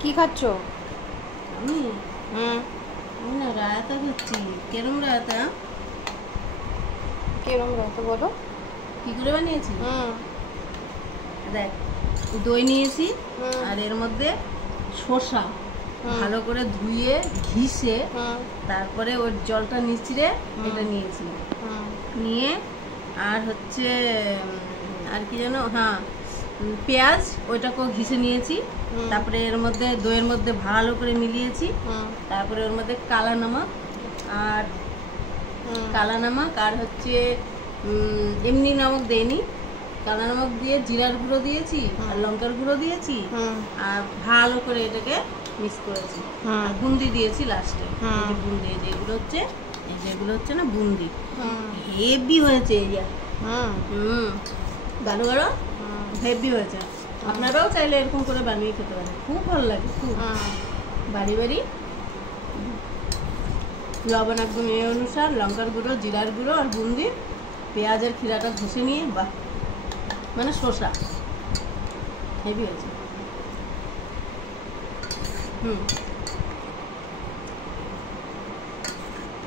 কি খাচ্ছ? আমি হুম। আমি না রায়তা খাচ্ছি। কেরম রায়তা? কিরম রায়তা বলো? কি করে বানিয়েছি হুম দেখ, দই নিয়েছি হুম আর এর মধ্যে শসা হুম ভালো করে ধুয়ে ঘিষে হুম তারপরে ওর জলটা নিচড়ে হুম। এটা নিয়েছি। হুম নিয়ে আর হচ্ছে আর কি যেন, হ্যাঁ, পেঁয়াজ ওইটাকেও ঘিষে নিয়েছি। হুম। তারপরে এর মধ্যে দইয়ের মধ্যে ভালো করে মিলিয়েছি। হুম তারপরে ওর মধ্যে কালা নমক আর হুম আর হচ্ছে এমনি নমক দেয়নি, কালা নমক দিয়ে জিরার গুঁড়ো দিয়েছি আর লঙ্কার গুঁড়ো দিয়েছি। হুম আর ভালো করে এটাকে মিক্স করেছি। হুম। আর বুন্দি দিয়েছি লাস্টে। হুম। এই যে বুন্দি, এই যেগুলো হচ্ছে না বুন্দি, হুম হেভি হয়েছে এই যে। হুম গাঢ় গাঢ় হুম হেভি হয়েছে। আপনারাও চাইলে এরকম করে বানিয়ে খেতে পারেন, খুব ভালো লাগে, খুব বাড়ি বাড়ি। লবণ একদম এই অনুসার, লঙ্কার গুঁড়ো, জিরার গুঁড়ো আর বুন্দি, পেঁয়াজের খিরাটা ঘষে নিয়ে, বাহ, মানে শসা হেভি হয়েছে।